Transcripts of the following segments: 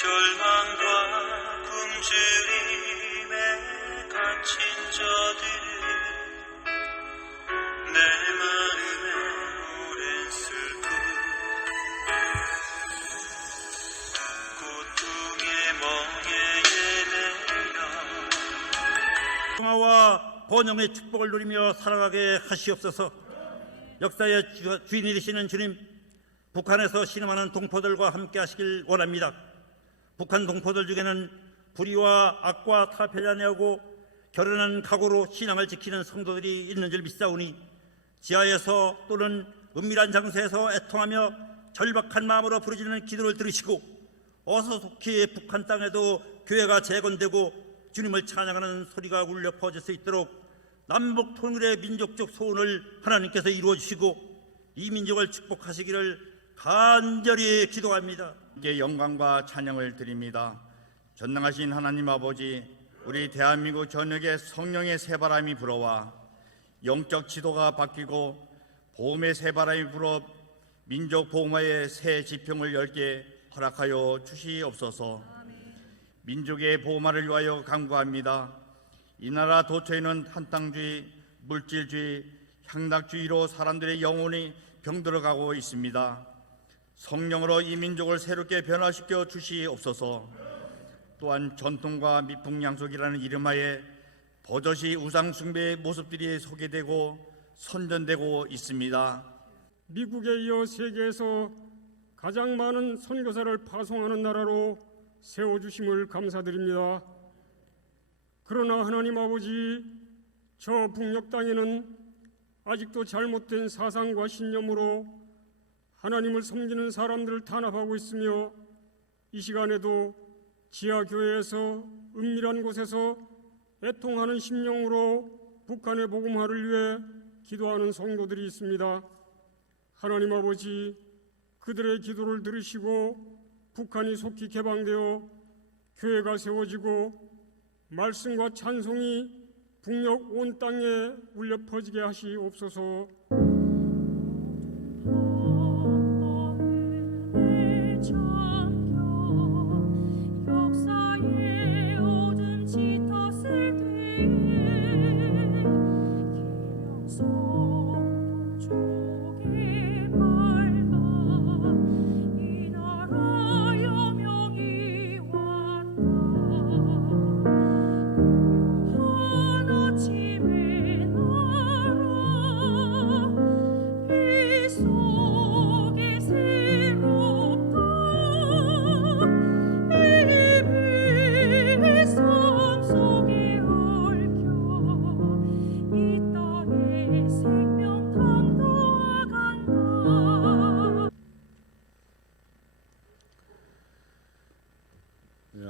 절망과 굶주림에 갇힌 저들 내 마음에 오랜 슬픔 고통의 멍에에 내려 평화와 번영의 축복을 누리며 살아가게 하시옵소서. 역사의 주인이 되시는 주님, 북한에서 신음하는 동포들과 함께 하시길 원합니다. 북한 동포들 중에는 불의와 악과 타협하지 아니하고 결연한 각오로 신앙을 지키는 성도들이 있는 줄 믿사오니 지하에서 또는 은밀한 장소에서 애통하며 절박한 마음으로 부르짖는 기도를 들으시고 어서 속히 북한 땅에도 교회가 재건되고 주님을 찬양하는 소리가 울려 퍼질 수 있도록 남북 통일의 민족적 소원을 하나님께서 이루어 주시고 이 민족을 축복하시기를 간절히 기도합니다. 이제 영광과 찬양을 드립니다. 전능하신 하나님 아버지, 우리 대한민국 전역에 성령의 새바람이 불어와 영적 지도가 바뀌고 복음의 새바람이 불어 민족 복음화의 새 지평을 열게 허락하여 주시옵소서. 민족의 복음화를 위하여 간구합니다. 이 나라 도처에는 한땅주의, 물질주의, 향락주의로 사람들의 영혼이 병들어가고 있습니다. 성령으로 이 민족을 새롭게 변화시켜 주시옵소서. 또한 전통과 미풍양속이라는 이름하에 버젓이 우상숭배의 모습들이 소개되고 선전되고 있습니다. 미국에 이어 세계에서 가장 많은 선교사를 파송하는 나라로 세워주심을 감사드립니다. 그러나 하나님 아버지, 저 북녘 땅에는 아직도 잘못된 사상과 신념으로 하나님을 섬기는 사람들을 탄압하고 있으며 이 시간에도 지하교회에서 은밀한 곳에서 애통하는 심령으로 북한의 복음화를 위해 기도하는 성도들이 있습니다. 하나님 아버지, 그들의 기도를 들으시고 북한이 속히 개방되어 교회가 세워지고 말씀과 찬송이 북녘 온 땅에 울려 퍼지게 하시옵소서.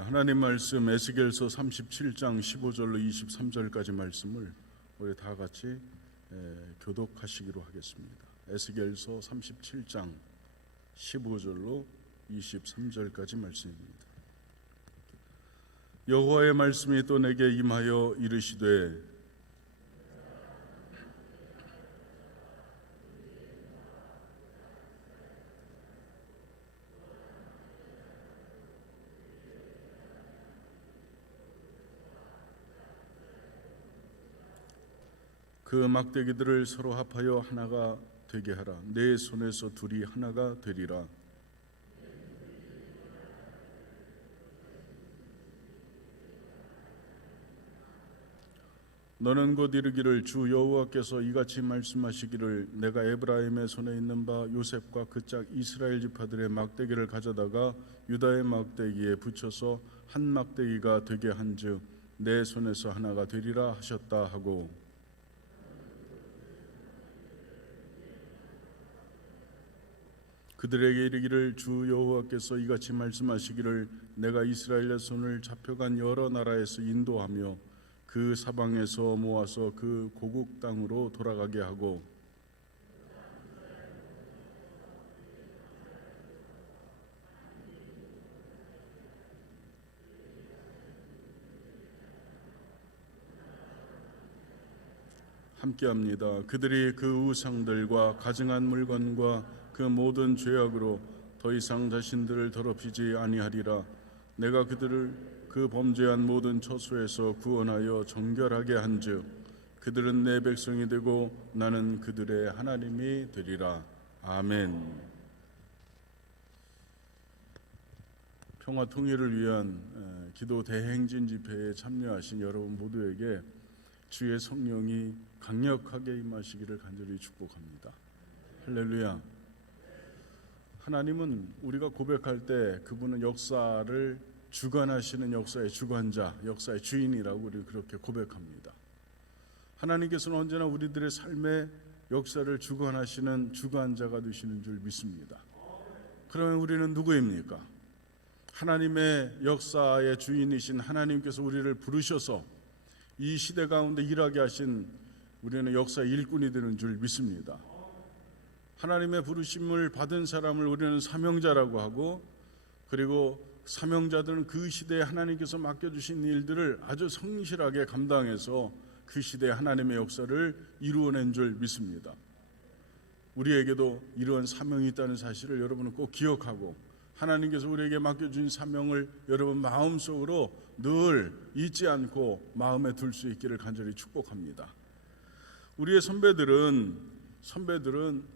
하나님 말씀 에스겔서 37장 15절로 23절까지 말씀을 우리 다 같이 교독하시기로 하겠습니다. 에스겔서 37장 15절로 23절까지 말씀입니다. 여호와의 말씀이 또 내게 임하여 이르시되 그 막대기들을 서로 합하여 하나가 되게 하라. 내 손에서 둘이 하나가 되리라. 너는 곧 이르기를 주 여호와께서 이같이 말씀하시기를 내가 에브라임의 손에 있는 바 요셉과 그 짝 이스라엘 지파들의 막대기를 가져다가 유다의 막대기에 붙여서 한 막대기가 되게 한즉 내 손에서 하나가 되리라 하셨다 하고 그들에게 이르기를 주 여호와께서 이같이 말씀하시기를 내가 이스라엘의 손을 잡혀간 여러 나라에서 인도하며 그 사방에서 모아서 그 고국 땅으로 돌아가게 하고 함께합니다. 그들이 그 우상들과 가증한 물건과 그 모든 죄악으로 더 이상 자신들을 더럽히지 아니하리라. 내가 그들을 그 범죄한 모든 처소에서 구원하여 정결하게 한즉 그들은 내 백성이 되고 나는 그들의 하나님이 되리라. 아멘. 평화 통일을 위한 기도 대행진 집회에 참여하신 여러분 모두에게 주의 성령이 강력하게 임하시기를 간절히 축복합니다. 할렐루야. 하나님은 우리가 고백할 때 그분은 역사를 주관하시는 역사의 주관자, 역사의 주인이라고 우리 그렇게 고백합니다. 하나님께서는 언제나 우리들의 삶의 역사를 주관하시는 주관자가 되시는 줄 믿습니다. 그러면 우리는 누구입니까? 하나님의 역사의 주인이신 하나님께서 우리를 부르셔서 이 시대 가운데 일하게 하신 우리는 역사의 일꾼이 되는 줄 믿습니다. 하나님의 부르심을 받은 사람을 우리는 사명자라고 하고, 그리고 사명자들은 그 시대에 하나님께서 맡겨주신 일들을 아주 성실하게 감당해서 그 시대에 하나님의 역사를 이루어낸 줄 믿습니다. 우리에게도 이러한 사명이 있다는 사실을 여러분은 꼭 기억하고, 하나님께서 우리에게 맡겨준 사명을 여러분 마음속으로 늘 잊지 않고 마음에 둘 수 있기를 간절히 축복합니다. 우리의 선배들은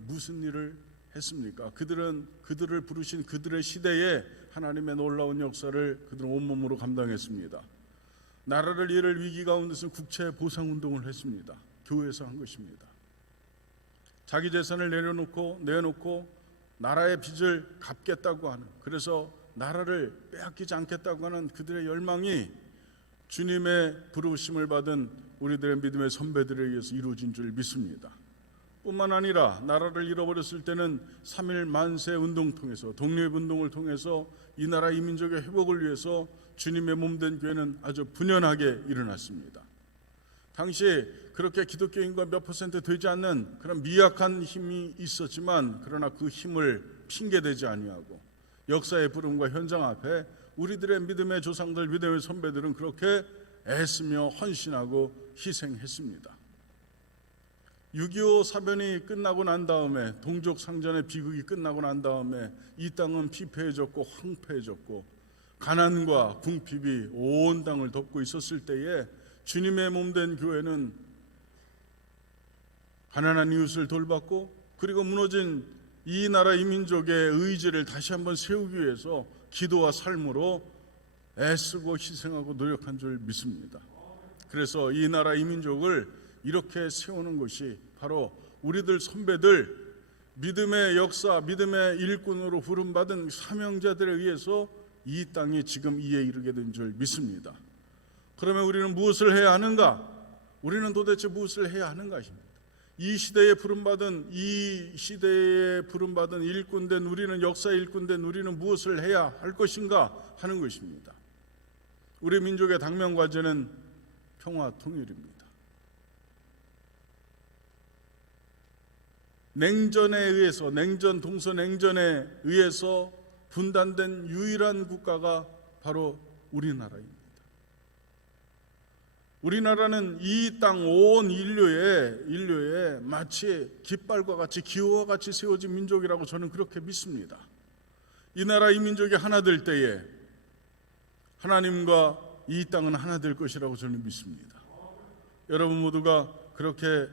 무슨 일을 했습니까? 그들을 부르신 그들의 시대에 하나님의 놀라운 역사를 그들은 온몸으로 감당했습니다. 나라를 이을 위기 가운데서 국채 보상 운동을 했습니다. 교회에서 한 것입니다. 자기 재산을 내놓고 나라의 빚을 갚겠다고 하는, 그래서 나라를 빼앗기지 않겠다고 하는 그들의 열망이 주님의 부르심을 받은 우리들의 믿음의 선배들에 의해서 이루어진 줄 믿습니다. 뿐만 아니라 나라를 잃어버렸을 때는 3.1 만세 운동 통해서, 독립운동을 통해서 이 나라 이 민족의 회복을 위해서 주님의 몸된 교회는 아주 분연하게 일어났습니다. 당시 그렇게 기독교인과 몇 퍼센트 되지 않는 그런 미약한 힘이 있었지만, 그러나 그 힘을 핑계대지 아니하고 역사의 부름과 현장 앞에 우리들의 믿음의 조상들, 믿음의 선배들은 그렇게 애쓰며 헌신하고 희생했습니다. 6.25 사변이 끝나고 난 다음에, 동족 상전의 비극이 끝나고 난 다음에 이 땅은 피폐해졌고 황폐해졌고 가난과 궁핍이 온 땅을 덮고 있었을 때에 주님의 몸된 교회는 가난한 이웃을 돌봤고, 그리고 무너진 이 나라 이 민족의 의지를 다시 한번 세우기 위해서 기도와 삶으로 애쓰고 희생하고 노력한 줄 믿습니다. 그래서 이 나라 이 민족을 이렇게 세우는 것이 바로 우리들 선배들, 믿음의 역사, 믿음의 일꾼으로 부름받은 사명자들에 의해서 이 땅이 지금 이에 이르게 된 줄 믿습니다. 그러면 우리는 무엇을 해야 하는가? 우리는 도대체 무엇을 해야 하는가? 이 시대에 부름받은 일꾼된 우리는, 역사 일꾼된 우리는 무엇을 해야 할 것인가 하는 것입니다. 우리 민족의 당면 과제는 평화 통일입니다. 동서냉전에 의해서 분단된 유일한 국가가 바로 우리나라입니다. 우리나라는 이 땅 온 인류에 마치 깃발과 같이, 기호와 같이 세워진 민족이라고 저는 그렇게 믿습니다. 이 나라 이 민족이 하나 될 때에 하나님과 이 땅은 하나 될 것이라고 저는 믿습니다. 여러분 모두가 그렇게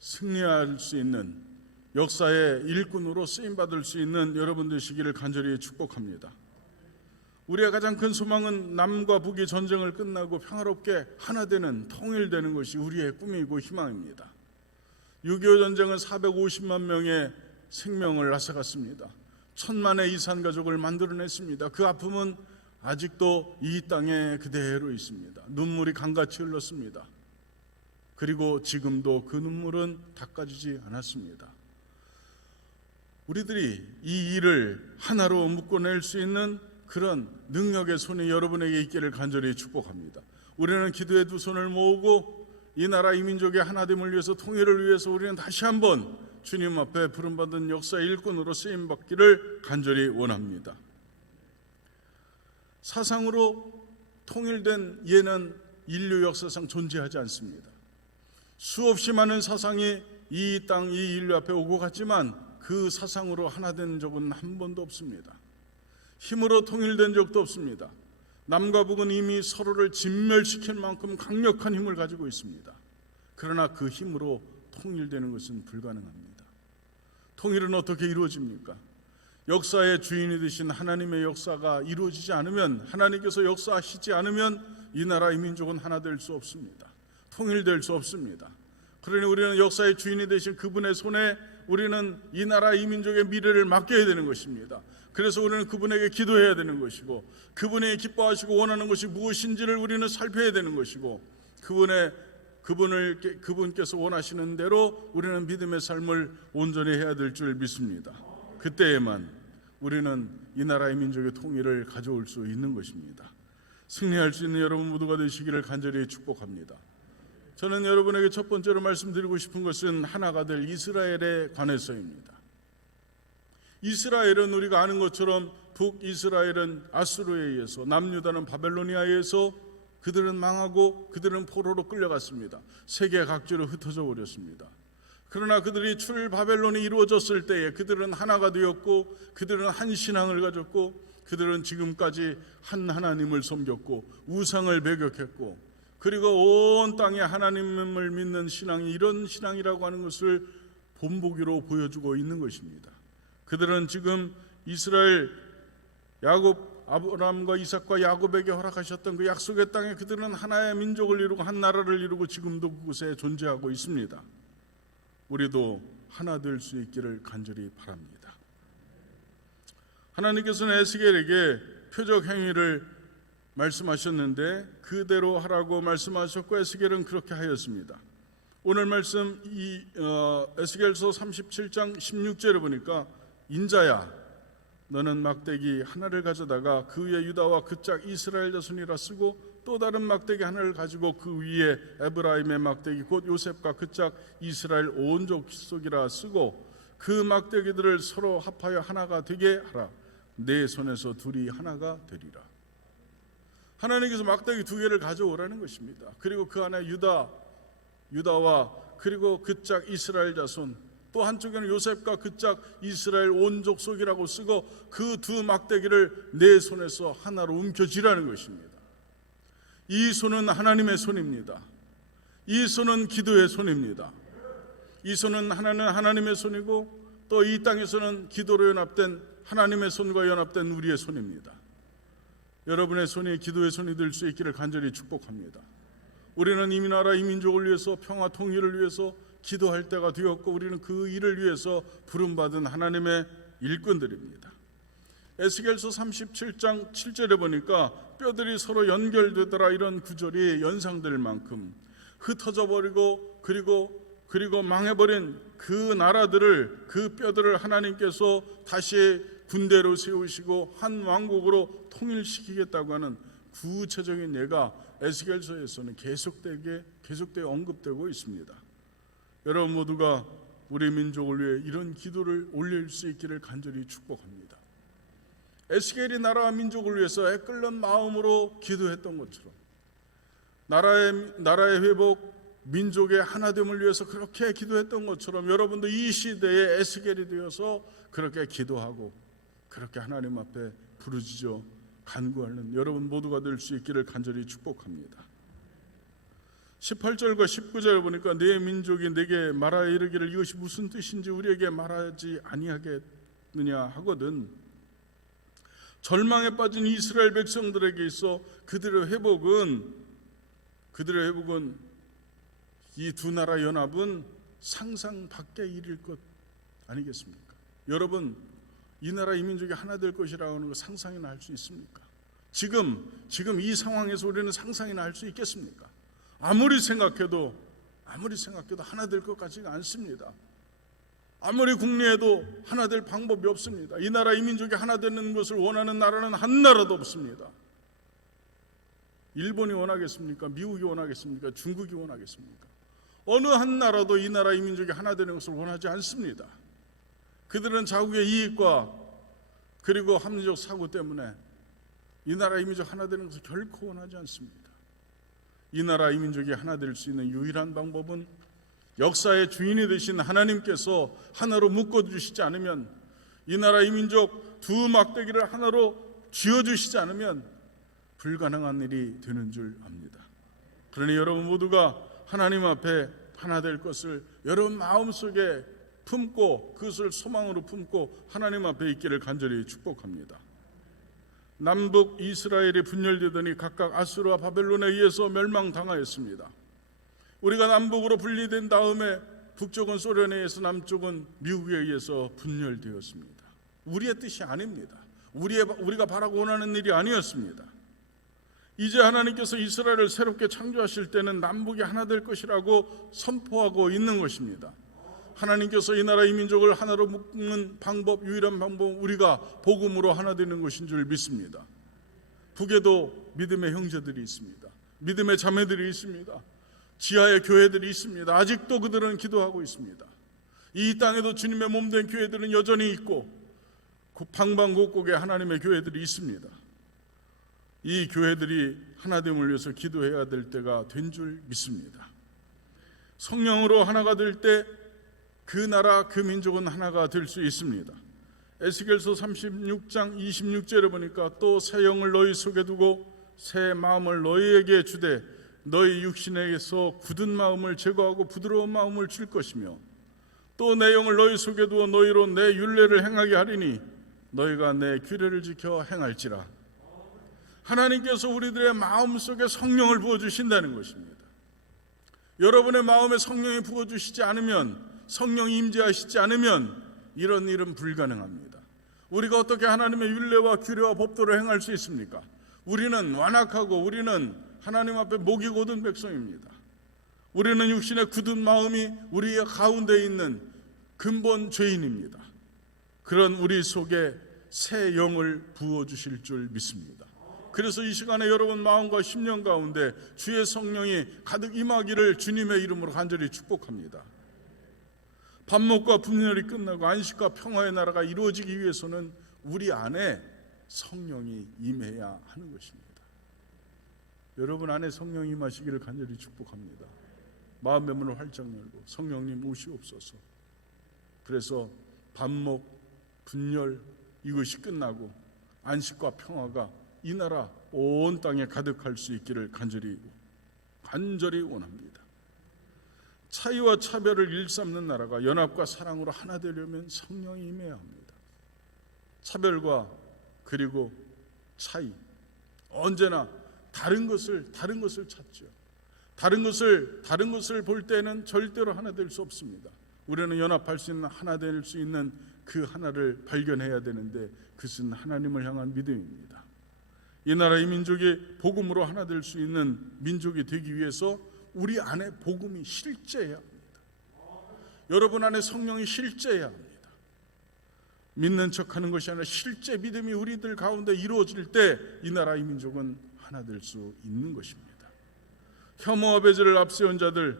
승리할 수 있는, 역사의 일꾼으로 쓰임받을 수 있는 여러분 되시기를 간절히 축복합니다. 우리의 가장 큰 소망은 남과 북이 전쟁을 끝나고 평화롭게 하나 되는, 통일되는 것이 우리의 꿈이고 희망입니다. 6.25 전쟁은 450만 명의 생명을 앗아갔습니다. 1000만의 이산 가족을 만들어냈습니다. 그 아픔은 아직도 이 땅에 그대로 있습니다. 눈물이 강같이 흘렀습니다. 그리고 지금도 그 눈물은 닦아지지 않았습니다. 우리들이 이 일을 하나로 묶어낼 수 있는 그런 능력의 손이 여러분에게 있기를 간절히 축복합니다. 우리는 기도의 두 손을 모으고 이 나라 이 민족의 하나됨을 위해서, 통일을 위해서 우리는 다시 한번 주님 앞에 부름받은 역사의 일꾼으로 쓰임받기를 간절히 원합니다. 사상으로 통일된 예는 인류 역사상 존재하지 않습니다. 수없이 많은 사상이 이 땅, 이 인류 앞에 오고 갔지만 그 사상으로 하나 된 적은 한 번도 없습니다. 힘으로 통일된 적도 없습니다. 남과 북은 이미 서로를 진멸시킬 만큼 강력한 힘을 가지고 있습니다. 그러나 그 힘으로 통일되는 것은 불가능합니다. 통일은 어떻게 이루어집니까? 역사의 주인이 되신 하나님의 역사가 이루어지지 않으면, 하나님께서 역사하시지 않으면 이 나라 이 민족은 하나 될 수 없습니다. 통일될 수 없습니다. 그러니 우리는 역사의 주인이 되신 그분의 손에 우리는 이 나라 이 민족의 미래를 맡겨야 되는 것입니다. 그래서 우리는 그분에게 기도해야 되는 것이고, 그분이 기뻐하시고 원하는 것이 무엇인지를 우리는 살펴야 되는 것이고, 그분께서 원하시는 대로 우리는 믿음의 삶을 온전히 해야 될 줄 믿습니다. 그때에만 우리는 이 나라의 민족의 통일을 가져올 수 있는 것입니다. 승리할 수 있는 여러분 모두가 되시기를 간절히 축복합니다. 저는 여러분에게 첫 번째로 말씀드리고 싶은 것은 하나가 될 이스라엘에 관해서입니다. 이스라엘은 우리가 아는 것처럼 북이스라엘은 아수르에 의해서, 남유다는 바벨로니아에 의해서 그들은 망하고 그들은 포로로 끌려갔습니다. 세계 각지로 흩어져 버렸습니다. 그러나 그들이 출바벨론이 이루어졌을 때에 그들은 하나가 되었고, 그들은 한 신앙을 가졌고, 그들은 지금까지 한 하나님을 섬겼고 우상을 배격했고, 그리고 온 땅에 하나님을 믿는 신앙이 이런 신앙이라고 하는 것을 본보기로 보여주고 있는 것입니다. 그들은 지금 이스라엘 아브라함과 이삭과 야곱에게 허락하셨던 그 약속의 땅에 그들은 하나의 민족을 이루고 한 나라를 이루고 지금도 그곳에 존재하고 있습니다. 우리도 하나 될 수 있기를 간절히 바랍니다. 하나님께서는 에스겔에게 표적 행위를 말씀하셨는데 그대로 하라고 말씀하셨고, 에스겔은 그렇게 하였습니다. 오늘 말씀 에스겔서 37장 16절에 보니까, 인자야 너는 막대기 하나를 가져다가 그 위에 유다와 그 짝 이스라엘 자손이라 쓰고, 또 다른 막대기 하나를 가지고 그 위에 에브라임의 막대기 곧 요셉과 그 짝 이스라엘 온 족속이라 쓰고, 그 막대기들을 서로 합하여 하나가 되게 하라. 내 손에서 둘이 하나가 되리라. 하나님께서 막대기 두 개를 가져오라는 것입니다. 그리고 그 안에 유다와 그리고 그 짝 이스라엘 자손, 또 한쪽에는 요셉과 그 짝 이스라엘 온 족속이라고 쓰고, 그 두 막대기를 내 손에서 하나로 움켜쥐라는 것입니다. 이 손은 하나님의 손입니다. 이 손은 기도의 손입니다. 이 손은 하나님의 손이고, 또 이 땅에서는 기도로 연합된 하나님의 손과 연합된 우리의 손입니다. 여러분의 손이 기도의 손이 될 수 있기를 간절히 축복합니다. 우리는 이 나라 이 민족을 위해서, 평화 통일을 위해서 기도할 때가 되었고, 우리는 그 일을 위해서 부름받은 하나님의 일꾼들입니다. 에스겔서 37장 7절에 보니까 뼈들이 서로 연결되더라, 이런 구절이 연상될 만큼 흩어져 버리고 그리고 망해버린 그 나라들을, 그 뼈들을 하나님께서 다시 군대로 세우시고 한 왕국으로 통일시키겠다고 하는 구체적인 예가 에스겔서에서는 계속되어 언급되고 있습니다. 여러분 모두가 우리 민족을 위해 이런 기도를 올릴 수 있기를 간절히 축복합니다. 에스겔이 나라와 민족을 위해서 애끓는 마음으로 기도했던 것처럼, 나라의 회복, 민족의 하나됨을 위해서 그렇게 기도했던 것처럼, 여러분도 이 시대에 에스겔이 되어서 그렇게 기도하고 그렇게 하나님 앞에 부르짖어 간구하는 여러분 모두가 될 수 있기를 간절히 축복합니다. 18절과 19절을 보니까, 내 민족이 내게 말하여 이르기를 이것이 무슨 뜻인지 우리에게 말하지 아니하겠느냐 하거든. 절망에 빠진 이스라엘 백성들에게 있어 그들의 회복은 이 두 나라 연합은 상상 밖의 일일 것 아니겠습니까? 여러분, 이 나라 이 민족이 하나 될 것이라고 하는 거 상상이나 할 수 있습니까? 지금 이 상황에서 우리는 상상이나 할 수 있겠습니까? 아무리 생각해도 하나 될 것 같지가 않습니다. 아무리 궁리해도 하나 될 방법이 없습니다. 이 나라 이 민족이 하나 되는 것을 원하는 나라는 한 나라도 없습니다. 일본이 원하겠습니까? 미국이 원하겠습니까? 중국이 원하겠습니까? 어느 한 나라도 이 나라 이 민족이 하나 되는 것을 원하지 않습니다. 그들은 자국의 이익과 그리고 합리적 사고 때문에 이 나라 이 민족 하나 되는 것을 결코 원하지 않습니다. 이 나라 이 민족이 하나 될 수 있는 유일한 방법은 역사의 주인이 되신 하나님께서 하나로 묶어주시지 않으면, 이 나라 이 민족 두 막대기를 하나로 쥐어주시지 않으면 불가능한 일이 되는 줄 압니다. 그러니 여러분 모두가 하나님 앞에 하나 될 것을 여러분 마음속에 품고 그것을 소망으로 품고 하나님 앞에 있기를 간절히 축복합니다. 남북 이스라엘이 분열되더니 각각 아수르와 바벨론에 의해서 멸망당하였습니다. 우리가 남북으로 분리된 다음에 북쪽은 소련에 의해서 남쪽은 미국에 의해서 분열되었습니다. 우리의 뜻이 아닙니다. 우리가 바라고 원하는 일이 아니었습니다. 이제 하나님께서 이스라엘을 새롭게 창조하실 때는 남북이 하나 될 것이라고 선포하고 있는 것입니다. 하나님께서 이 나라 이 민족을 하나로 묶는 방법, 유일한 방법은 우리가 복음으로 하나 되는 것인 줄 믿습니다. 북에도 믿음의 형제들이 있습니다. 믿음의 자매들이 있습니다. 지하의 교회들이 있습니다. 아직도 그들은 기도하고 있습니다. 이 땅에도 주님의 몸된 교회들은 여전히 있고 방방곡곡에 하나님의 교회들이 있습니다. 이 교회들이 하나됨을 위해서 기도해야 될 때가 된 줄 믿습니다. 성령으로 하나가 될 때 그 나라 그 민족은 하나가 될 수 있습니다. 에스겔서 36장 26절에 보니까 또 새 영을 너희 속에 두고 새 마음을 너희에게 주되 너희 육신에게서 굳은 마음을 제거하고 부드러운 마음을 줄 것이며 또 내 영을 너희 속에 두어 너희로 내 율례를 행하게 하리니 너희가 내 규례를 지켜 행할지라. 하나님께서 우리들의 마음속에 성령을 부어주신다는 것입니다. 여러분의 마음에 성령이 부어주시지 않으면, 성령이 임재하시지 않으면 이런 일은 불가능합니다. 우리가 어떻게 하나님의 율례와 규례와 법도를 행할 수 있습니까? 우리는 완악하고 우리는 하나님 앞에 목이 곧은 백성입니다. 우리는 육신의 굳은 마음이 우리 가운데 있는 근본 죄인입니다. 그런 우리 속에 새 영을 부어주실 줄 믿습니다. 그래서 이 시간에 여러분 마음과 심령 가운데 주의 성령이 가득 임하기를 주님의 이름으로 간절히 축복합니다. 반목과 분열이 끝나고 안식과 평화의 나라가 이루어지기 위해서는 우리 안에 성령이 임해야 하는 것입니다. 여러분 안에 성령이 임하시기를 간절히 축복합니다. 마음의 문을 활짝 열고 성령님 오시옵소서. 그래서 반목, 분열 이것이 끝나고 안식과 평화가 이 나라 온 땅에 가득할 수 있기를 간절히 원합니다. 차이와 차별을 일삼는 나라가 연합과 사랑으로 하나 되려면 성령이 임해야 합니다. 차별과 그리고 차이, 언제나 다른 것을 찾죠. 다른 것을 볼 때는 절대로 하나 될 수 없습니다. 우리는 연합할 수 있는, 하나 될 수 있는 그 하나를 발견해야 되는데 그것은 하나님을 향한 믿음입니다. 이 나라 이 민족이 복음으로 하나 될 수 있는 민족이 되기 위해서 우리 안에 복음이 실제해야 합니다. 여러분 안에 성령이 실제해야 합니다. 믿는 척하는 것이 아니라 실제 믿음이 우리들 가운데 이루어질 때 이 나라 이 민족은 하나 될 수 있는 것입니다. 혐오와 배제를 앞세운 자들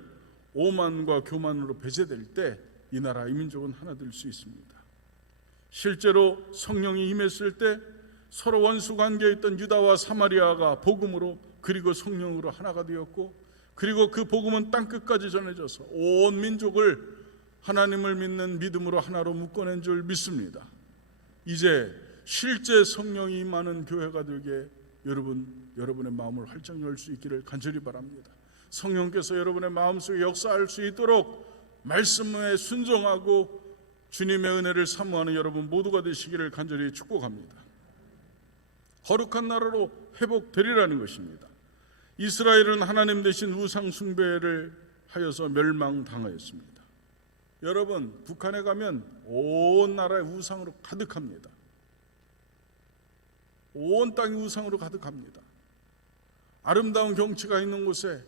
오만과 교만으로 배제될 때 이 나라 이 민족은 하나 될 수 있습니다. 실제로 성령이 임했을 때 서로 원수 관계에 있던 유다와 사마리아가 복음으로 그리고 성령으로 하나가 되었고, 그리고 그 복음은 땅끝까지 전해져서 온 민족을 하나님을 믿는 믿음으로 하나로 묶어낸 줄 믿습니다. 이제 실제 성령이 임하는 교회가 되게 여러분의 마음을 활짝 열 수 있기를 간절히 바랍니다. 성령께서 여러분의 마음속에 역사할 수 있도록 말씀에 순종하고 주님의 은혜를 사모하는 여러분 모두가 되시기를 간절히 축복합니다. 거룩한 나라로 회복되리라는 것입니다. 이스라엘은 하나님 대신 우상 숭배를 하여서 멸망당하였습니다. 여러분, 북한에 가면 온 나라에 우상으로 가득합니다. 온 땅이 우상으로 가득합니다. 아름다운 경치가 있는 곳에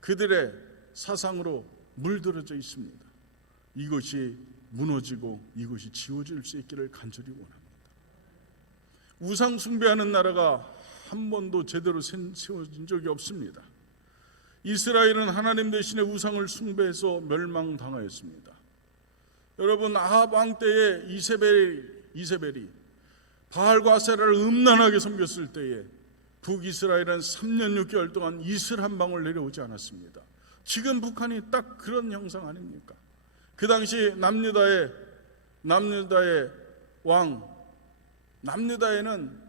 그들의 사상으로 물들어져 있습니다. 이것이 무너지고 이것이 지워질 수 있기를 간절히 원합니다. 우상 숭배하는 나라가 한 번도 제대로 세워진 적이 없습니다. 이스라엘은 하나님 대신에 우상을 숭배해서 멸망당하였습니다. 여러분, 아합 왕 때에 이세벨이 바알과 아세라를 음란하게 섬겼을 때에 북이스라엘은 3년 6개월 동안 이슬 한 방울 내려오지 않았습니다. 지금 북한이 딱 그런 형상 아닙니까? 그 당시 남유다의 왕, 남유다에는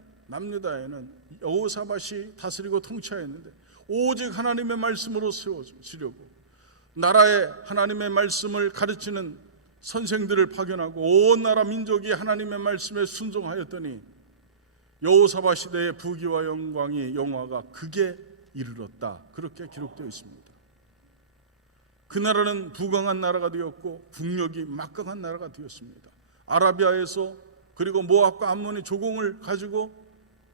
여호사밧이 다스리고 통치하였는데 오직 하나님의 말씀으로 세워지려고 나라에 하나님의 말씀을 가르치는 선생들을 파견하고 온 나라 민족이 하나님의 말씀에 순종하였더니 여호사밧 시대의 부귀와 영화가 극에 이르렀다. 그렇게 기록되어 있습니다. 그 나라는 부강한 나라가 되었고 국력이 막강한 나라가 되었습니다. 아라비아에서 그리고 모압과 암몬의 조공을 가지고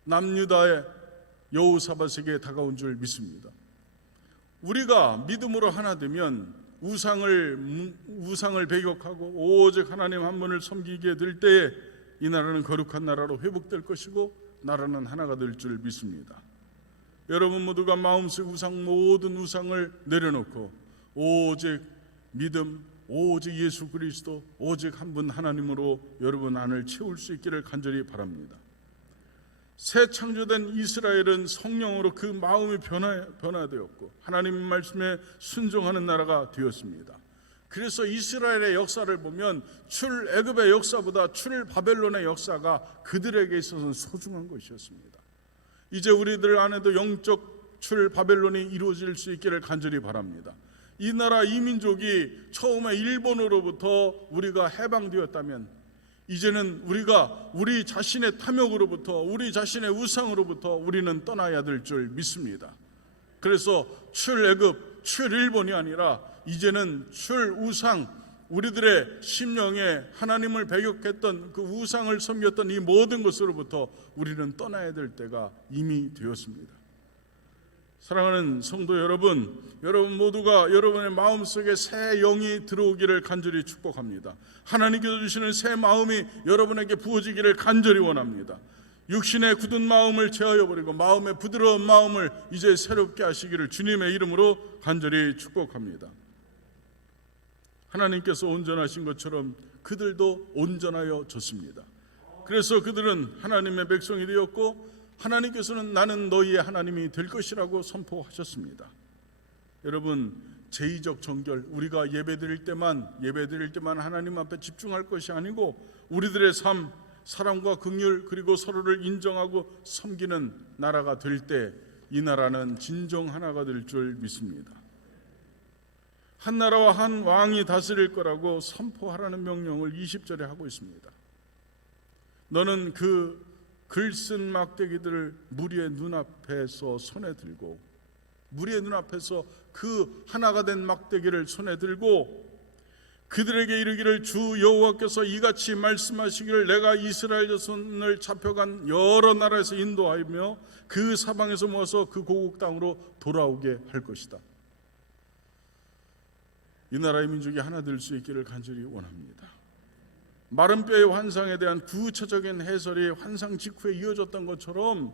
남유다의 여호사밧에게 다가온 줄 믿습니다. 우리가 믿음으로 하나 되면 우상을 배격하고 오직 하나님 한 분을 섬기게 될 때에 이 나라는 거룩한 나라로 회복될 것이고 나라는 하나가 될 줄 믿습니다. 여러분 모두가 마음속 모든 우상을 내려놓고 오직 믿음, 오직 예수 그리스도, 오직 한 분 하나님으로 여러분 안을 채울 수 있기를 간절히 바랍니다. 새 창조된 이스라엘은 성령으로 그 마음이 변화되었고 하나님 말씀에 순종하는 나라가 되었습니다. 그래서 이스라엘의 역사를 보면 출애굽의 역사보다 출바벨론의 역사가 그들에게 있어서는 소중한 것이었습니다. 이제 우리들 안에도 영적 출바벨론이 이루어질 수 있기를 간절히 바랍니다. 이 나라 이 민족이 처음에 일본으로부터 우리가 해방되었다면 이제는 우리가 우리 자신의 탐욕으로부터 우리 자신의 우상으로부터 우리는 떠나야 될 줄 믿습니다. 그래서 출애굽, 출일본이 아니라 이제는 출우상, 우리들의 심령에 하나님을 배격했던 그 우상을 섬겼던 이 모든 것으로부터 우리는 떠나야 될 때가 이미 되었습니다. 사랑하는 성도 여러분, 여러분 모두가 여러분의 마음속에 새 영이 들어오기를 간절히 축복합니다. 하나님께서 주시는 새 마음이 여러분에게 부어지기를 간절히 원합니다. 육신의 굳은 마음을 제하여 버리고 마음의 부드러운 마음을 이제 새롭게 하시기를 주님의 이름으로 간절히 축복합니다. 하나님께서 온전하신 것처럼 그들도 온전하여 졌습니다. 그래서 그들은 하나님의 백성이 되었고 하나님께서는 나는 너희의 하나님이 될 것이라고 선포하셨습니다. 여러분, 제의적 정결, 우리가 예배드릴 때만 하나님 앞에 집중할 것이 아니고 우리들의 삶, 사랑과 긍휼 그리고 서로를 인정하고 섬기는 나라가 될 때 이 나라는 진정 하나가 될 줄 믿습니다. 한 나라와 한 왕이 다스릴 거라고 선포하라는 명령을 20절에 하고 있습니다. 너는 그 글쓴 막대기들을 무리의 눈앞에서 손에 들고 무리의 눈앞에서 그 하나가 된 막대기를 손에 들고 그들에게 이르기를 주 여호와께서 이같이 말씀하시기를 내가 이스라엘 자손을 잡혀간 여러 나라에서 인도하며 그 사방에서 모아서 그 고국 땅으로 돌아오게 할 것이다. 이 나라의 민족이 하나 될 수 있기를 간절히 원합니다. 마른 뼈의 환상에 대한 구체적인 해설이 환상 직후에 이어졌던 것처럼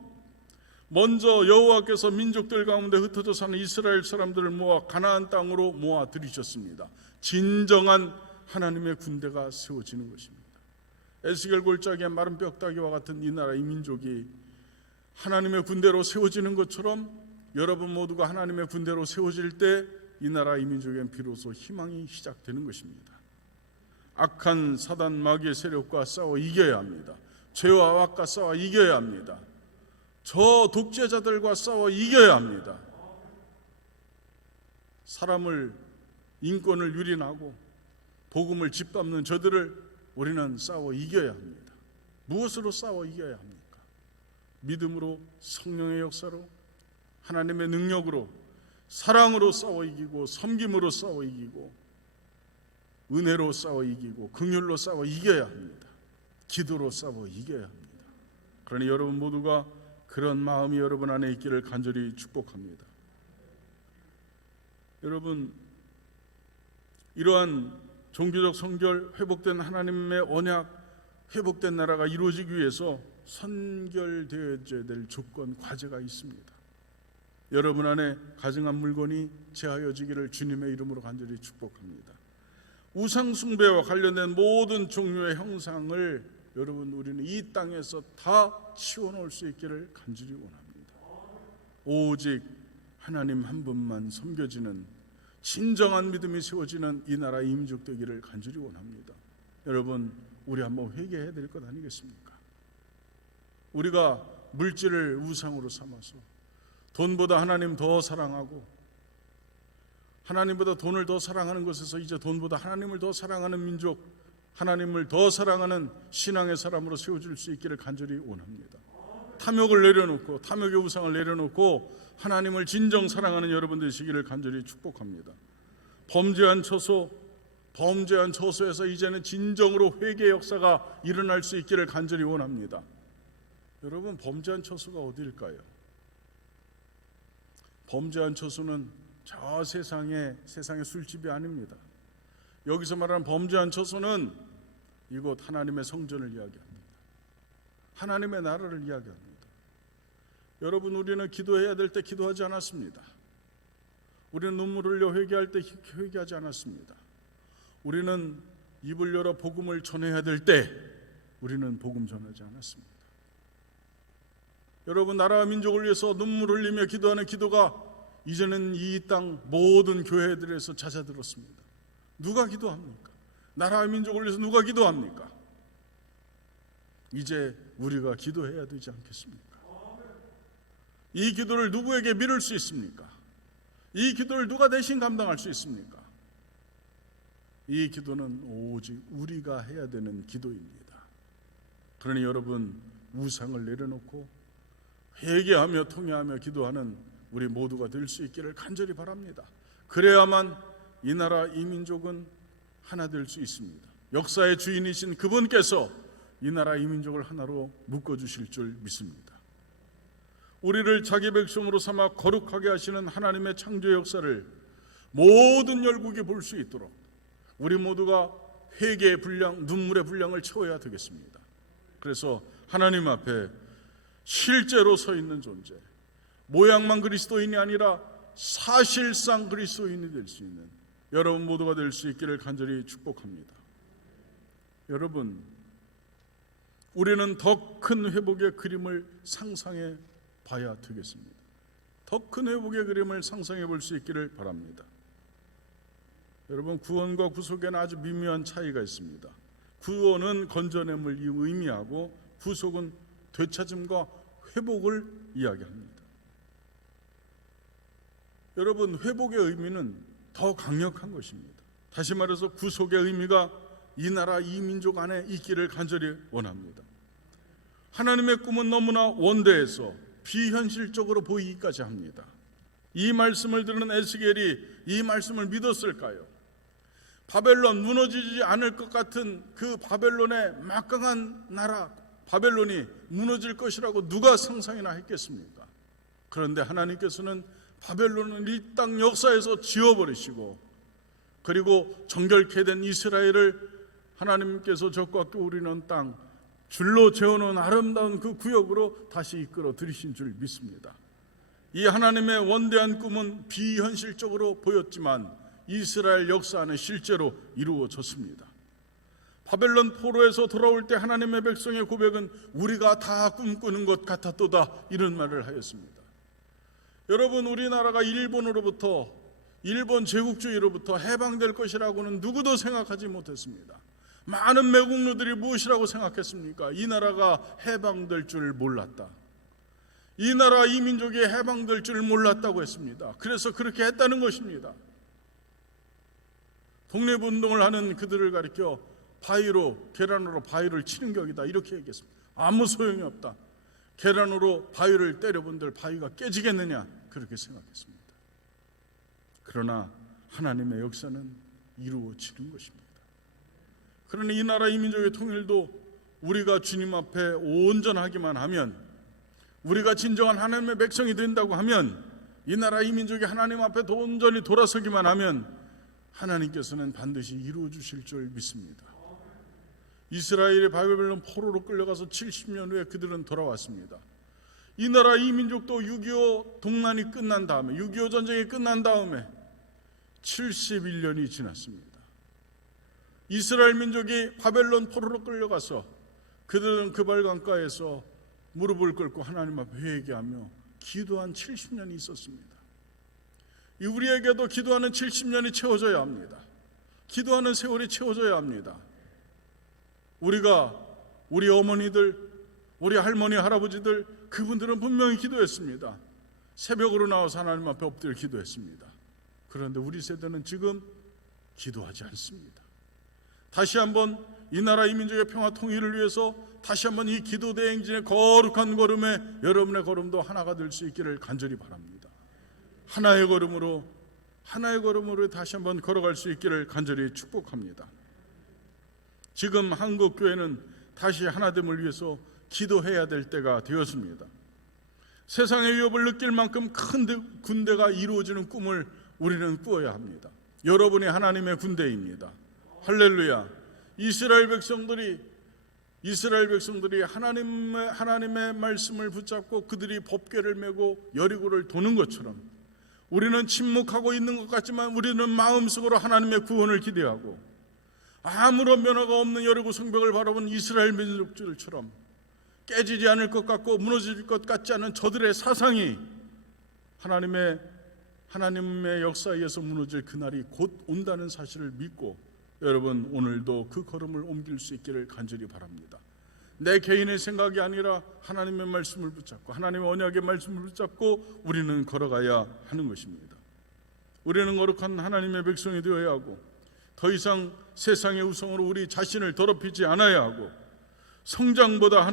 먼저 여호와께서 민족들 가운데 흩어져 사는 이스라엘 사람들을 모아 가나안 땅으로 모아 들이셨습니다. 진정한 하나님의 군대가 세워지는 것입니다. 에스겔 골짜기의 마른 뼈다귀와 같은 이 나라 이 민족이 하나님의 군대로 세워지는 것처럼 여러분 모두가 하나님의 군대로 세워질 때 이 나라 이 민족엔 비로소 희망이 시작되는 것입니다. 악한 사단 마귀의 세력과 싸워 이겨야 합니다. 죄와 악과 싸워 이겨야 합니다. 저 독재자들과 싸워 이겨야 합니다. 사람을 인권을 유린하고 복음을 짓밟는 저들을 우리는 싸워 이겨야 합니다. 무엇으로 싸워 이겨야 합니까? 믿음으로, 성령의 역사로, 하나님의 능력으로, 사랑으로 싸워 이기고 섬김으로 싸워 이기고 은혜로 싸워 이기고 긍휼로 싸워 이겨야 합니다. 기도로 싸워 이겨야 합니다. 그러니 여러분 모두가 그런 마음이 여러분 안에 있기를 간절히 축복합니다. 여러분, 이러한 종교적 성결, 회복된 하나님의 언약, 회복된 나라가 이루어지기 위해서 선결되어야 될 조건, 과제가 있습니다. 여러분 안에 가증한 물건이 제하여지기를 주님의 이름으로 간절히 축복합니다. 우상 숭배와 관련된 모든 종류의 형상을 여러분 우리는 이 땅에서 다 치워놓을 수 있기를 간절히 원합니다. 오직 하나님 한 분만 섬겨지는 진정한 믿음이 세워지는 이 나라의 민족 되기를 간절히 원합니다. 여러분, 우리 한번 회개해야 될 것 아니겠습니까? 우리가 물질을 우상으로 삼아서 돈보다 하나님 더 사랑하고, 하나님보다 돈을 더 사랑하는 것에서 이제 돈보다 하나님을 더 사랑하는 민족, 하나님을 더 사랑하는 신앙의 사람으로 세워줄 수 있기를 간절히 원합니다. 탐욕을 내려놓고, 탐욕의 우상을 내려놓고 하나님을 진정 사랑하는 여러분 되시기를 간절히 축복합니다. 범죄한 처소에서 이제는 진정으로 회개의 역사가 일어날 수 있기를 간절히 원합니다. 여러분, 범죄한 처소가 어디일까요? 범죄한 처소는 저 세상의 술집이 아닙니다. 여기서 말하는 범죄한 처소는 이곳 하나님의 성전을 이야기합니다. 하나님의 나라를 이야기합니다. 여러분, 우리는 기도해야 될 때 기도하지 않았습니다. 우리는 눈물 흘려 회개할 때 회개하지 않았습니다. 우리는 입을 열어 복음을 전해야 될 때 우리는 복음 전하지 않았습니다. 여러분, 나라와 민족을 위해서 눈물 흘리며 기도하는 기도가 이제는 이 땅 모든 교회들에서 잦아들었습니다. 누가 기도합니까? 나라와 민족을 위해서 누가 기도합니까? 이제 우리가 기도해야 되지 않겠습니까? 이 기도를 누구에게 미룰 수 있습니까? 이 기도를 누가 대신 감당할 수 있습니까? 이 기도는 오직 우리가 해야 되는 기도입니다. 그러니 여러분, 우상을 내려놓고 회개하며 통회하며 기도하는 우리 모두가 될 수 있기를 간절히 바랍니다. 그래야만 이 나라 이 민족은 하나 될 수 있습니다. 역사의 주인이신 그분께서 이 나라 이 민족을 하나로 묶어주실 줄 믿습니다. 우리를 자기 백성으로 삼아 거룩하게 하시는 하나님의 창조 역사를 모든 열국이 볼 수 있도록 우리 모두가 회개의 분량, 눈물의 분량을 채워야 되겠습니다. 그래서 하나님 앞에 실제로 서 있는 존재, 모양만 그리스도인이 아니라 사실상 그리스도인이 될 수 있는 여러분 모두가 될 수 있기를 간절히 축복합니다. 여러분, 우리는 더 큰 회복의 그림을 상상해 봐야 되겠습니다. 더 큰 회복의 그림을 상상해 볼 수 있기를 바랍니다. 여러분, 구원과 구속에는 아주 미묘한 차이가 있습니다. 구원은 건져냄을 의미하고 구속은 되찾음과 회복을 이야기합니다. 여러분, 회복의 의미는 더 강력한 것입니다. 다시 말해서 구속의 의미가 이 나라 이 민족 안에 있기를 간절히 원합니다. 하나님의 꿈은 너무나 원대해서 비현실적으로 보이기까지 합니다. 이 말씀을 들은 에스겔이 이 말씀을 믿었을까요? 바벨론, 무너지지 않을 것 같은 그 바벨론의 막강한 나라 바벨론이 무너질 것이라고 누가 상상이나 했겠습니까? 그런데 하나님께서는 바벨론을 이 땅 역사에서 지워버리시고, 그리고 정결케 된 이스라엘을 하나님께서 적과 끼우리는 땅, 줄로 재어놓은 아름다운 그 구역으로 다시 이끌어 들이신 줄 믿습니다. 이 하나님의 원대한 꿈은 비현실적으로 보였지만 이스라엘 역사 안에 실제로 이루어졌습니다. 바벨론 포로에서 돌아올 때 하나님의 백성의 고백은 우리가 다 꿈꾸는 것 같았도다, 이런 말을 하였습니다. 여러분, 우리나라가 일본 제국주의로부터 해방될 것이라고는 누구도 생각하지 못했습니다. 많은 매국노들이 무엇이라고 생각했습니까? 이 나라가 해방될 줄 몰랐다. 이 나라 이 민족이 해방될 줄 몰랐다고 했습니다. 그래서 그렇게 했다는 것입니다. 독립운동을 하는 그들을 가리켜 계란으로 바위를 치는 격이다, 이렇게 얘기했습니다. 아무 소용이 없다. 계란으로 바위를 때려본들 바위가 깨지겠느냐, 그렇게 생각했습니다. 그러나 하나님의 역사는 이루어지는 것입니다. 그러나 이 나라 이 민족의 통일도 우리가 주님 앞에 온전하기만 하면, 우리가 진정한 하나님의 백성이 된다고 하면, 이 나라 이 민족이 하나님 앞에 온전히 돌아서기만 하면 하나님께서는 반드시 이루어 주실 줄 믿습니다. 이스라엘이 바벨론 포로로 끌려가서 70년 후에 그들은 돌아왔습니다. 이 나라 이 민족도 6.25 동란이 끝난 다음에, 6.25 전쟁이 끝난 다음에 71년이 지났습니다. 이스라엘 민족이 바벨론 포로로 끌려가서 그들은 그발 강가에서 무릎을 꿇고 하나님 앞에 회개하며 기도한 70년이 있었습니다. 우리에게도 기도하는 70년이 채워져야 합니다. 기도하는 세월이 채워져야 합니다. 우리 어머니들, 우리 할머니, 할아버지들, 그분들은 분명히 기도했습니다. 새벽으로 나와서 하나님 앞에 엎드려 기도했습니다. 그런데 우리 세대는 지금 기도하지 않습니다. 다시 한번 이 나라 이 민족의 평화 통일을 위해서 다시 한번 이 기도 대행진의 거룩한 걸음에 여러분의 걸음도 하나가 될 수 있기를 간절히 바랍니다. 하나의 걸음으로 다시 한번 걸어갈 수 있기를 간절히 축복합니다. 지금 한국교회는 다시 하나됨을 위해서 기도해야 될 때가 되었습니다. 세상의 위협을 느낄 만큼 큰 군대가 이루어지는 꿈을 우리는 꾸어야 합니다. 여러분이 하나님의 군대입니다. 할렐루야. 이스라엘 백성들이 하나님의 말씀을 붙잡고 그들이 법궤를 메고 여리고를 도는 것처럼 우리는 침묵하고 있는 것 같지만 우리는 마음속으로 하나님의 구원을 기대하고 아무런 변화가 없는 여리고 성벽을 바라본 이스라엘 민족들처럼 깨지지 않을 것 같고 무너질 것 같지 않은 저들의 사상이 하나님의 역사에 의해서 무너질 그날이 곧 온다는 사실을 믿고 여러분 오늘도 그 걸음을 옮길 수 있기를 간절히 바랍니다. 내 개인의 생각이 아니라 하나님의 말씀을 붙잡고 하나님의 언약의 말씀을 붙잡고 우리는 걸어가야 하는 것입니다. 우리는 거룩한 하나님의 백성이 되어야 하고 더 이상 세상의 우상으로 우리 자신을 더럽히지 않아야 하고 성장보다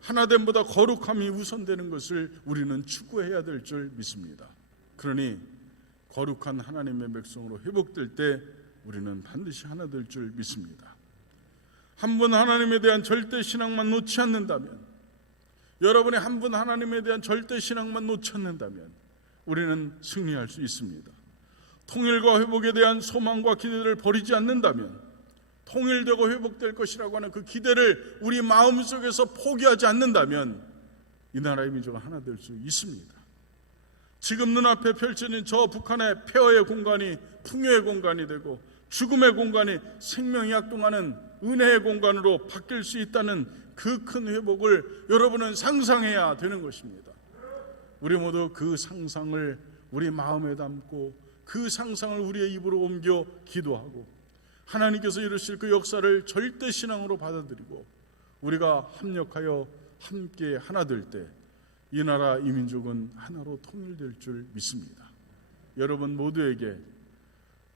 하나됨보다 거룩함이 우선되는 것을 우리는 추구해야 될 줄 믿습니다. 그러니 거룩한 하나님의 백성으로 회복될 때 우리는 반드시 하나 될 줄 믿습니다. 한 분 하나님에 대한 절대 신앙만 놓지 않는다면, 여러분이 한 분 하나님에 대한 절대 신앙만 놓지 않는다면 우리는 승리할 수 있습니다. 통일과 회복에 대한 소망과 기대를 버리지 않는다면, 통일되고 회복될 것이라고 하는 그 기대를 우리 마음속에서 포기하지 않는다면 이 나라의 민족은 하나 될 수 있습니다. 지금 눈앞에 펼쳐진 저 북한의 폐허의 공간이 풍요의 공간이 되고 죽음의 공간이 생명이 약동하는 은혜의 공간으로 바뀔 수 있다는 그 큰 회복을 여러분은 상상해야 되는 것입니다. 우리 모두 그 상상을 우리 마음에 담고 그 상상을 우리의 입으로 옮겨 기도하고 하나님께서 이루실 그 역사를 절대 신앙으로 받아들이고 우리가 합력하여 함께 하나 될 때 이 나라 이 민족은 하나로 통일될 줄 믿습니다. 여러분 모두에게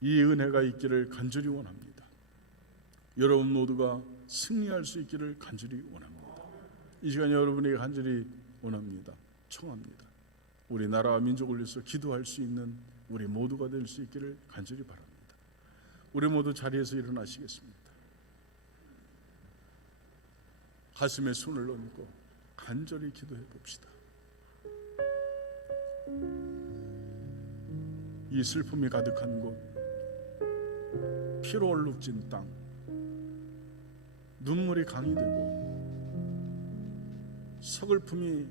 이 은혜가 있기를 간절히 원합니다. 여러분 모두가 승리할 수 있기를 간절히 원합니다. 이 시간에 여러분에게 간절히 원합니다. 청합니다. 우리 나라와 민족을 위해서 기도할 수 있는 우리 모두가 될 수 있기를 간절히 바랍니다. 우리 모두 자리에서 일어나시겠습니다. 가슴에 손을 얹고 간절히 기도해 봅시다. 이 슬픔이 가득한 곳, 피로 얼룩진 땅, 눈물이 강이 되고 서글픔이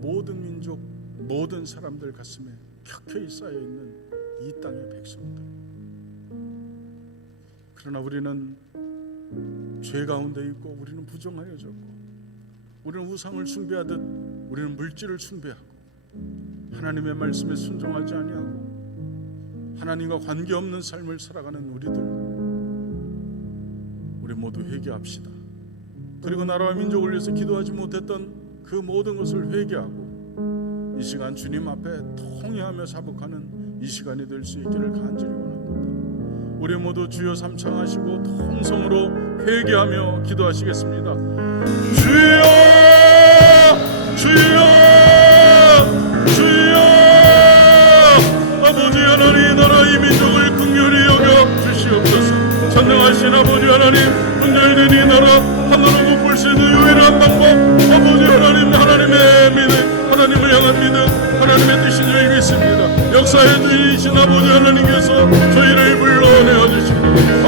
모든 민족, 모든 사람들 가슴에 켜켜이 쌓여있는 이 땅의 백성들. 그러나 우리는 죄 가운데 있고 우리는 부정하여졌고 우리는 우상을 숭배하듯 우리는 물질을 숭배하고 하나님의 말씀에 순종하지 아니하고 하나님과 관계없는 삶을 살아가는 우리들, 우리 모두 회개합시다. 그리고 나라와 민족을 위해서 기도하지 못했던 그 모든 것을 회개하고 이 시간 주님 앞에 통회하며 사복하는 이 시간이 될 수 있기를 간절히 원합니다. 우리 모두 주여 삼창하시고 통성으로 회개하며 기도하시겠습니다. 주여, 주여, 주여. 아버지 하나님, 나라 이 민족을 긍휼히 여겨 주시옵소서. 전능하신 아버지 하나님, 분열된 이 나라 하늘을 높을 수 있는 유일한 방법, 아버지 하나님, 하나님의 믿음, 하나님을 향한 믿음, 하나님의 뜻인 줄 믿습니다. 역사의 주인이신 아버지 하나님께서 저희를 불러내어 주시고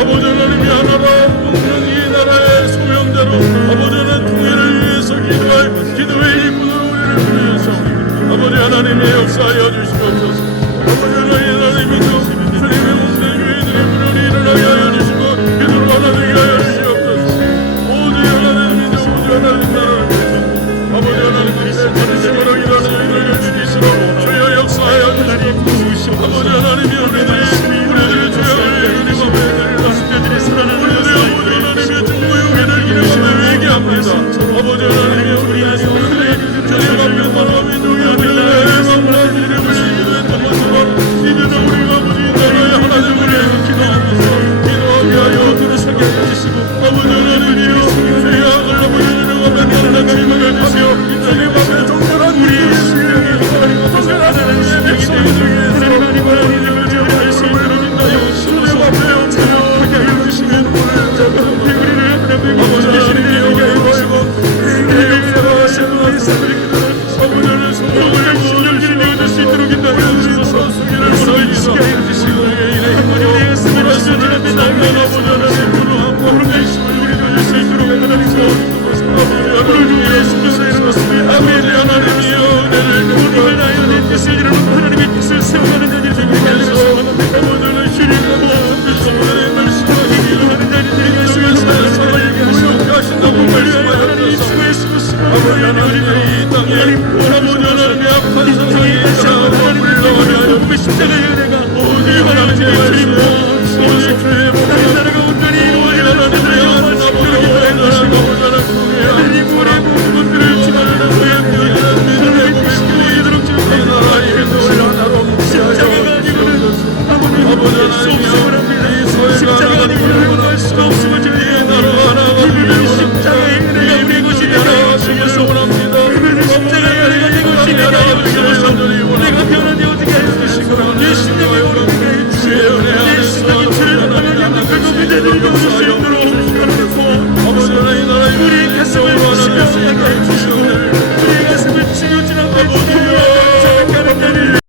아버지 하나님이 하나로 묶는 이 나라의 소명대로 아버지 하나님 통일을 위해서 기도할 기도의 일꾼으로 우리를 부르셨사옵니다. 아버지 하나님의 역사하여 주시옵소서. 아버지 하나님 민족 주님의 몸된 교회들이 부르니 일어나게 하여 주시고 기도로 하나되게 하여 주시옵소서. 오직 하나님 민족 오직 하나님 나라를 위해서 아버지 하나님께서 전심으로 일하는 저희를 주시기시로 주여 역사하여 주시옵소서. 아버지 하나님이 우리들 아버지 하나님이여 주의 악을 아버지 하나님 막아주시오 주님 앞에 정결한 우리의 심령이 정결한 우리의 백성이 중에서 하나님을 말씀을 믿나요 주님 앞에 엎드려 해주시면 오늘 잡아 우리를 아버지 하나님이여 아이고 우리의 역사가 하시는 말씀을 아버지를 성령을 심령들이 내어줄 수 있도록 인도해 주시옵소서 수기를 보내주시게 해주시고 우리의 하나님의 말씀을 하시는 하나님 아버지 하나님 불우함과 하나님을 우리 누릴 수 있도록 하나님과 아버지 하나님 예수 그리스도의 이름으로 아멘 하나님이여 은혜를 우리가 나의 뜻을 이루는 하나님의 뜻을 세워가는 자들이 되게 하소서 아버지는 주님과 하나님의 말씀을 이루는 자들이 예수의 사랑을 무역하신다고 말씀하셨소서 아버지 하나님의 이 땅에 아버지 하나님의 악한 세상에 있다가 물러가며 십자가의 은혜가 오직 하나님의 말씀 오직 주의 목에 나라가 온전히 오직 하나님의 아버지 나라가 온전한 공에 하나님 우리 모든 지나는 너의 하나님의 뜻이 이도록 주의 나라의 행동을 하나로 십자가가 아니고는 아버지 하나님의 이 소외가 아니고는 할 수가 없음을 주의 나라가 하나가 십자가의 은혜가 우리 것이 되게 하시기를 원합니다 십자가의 은혜가 내 것이 되게 하시기를 내가 변화되어 어떻게 할 수 있으시고 내 심령을 오르게 해주시오 내 심령이 주를 따르는 그 높은 자들이 되어줄 수 있도록 아버지 하나님 나라의 우리 가슴을 치며 하게 해주시오 우리 가슴을 치며 지나고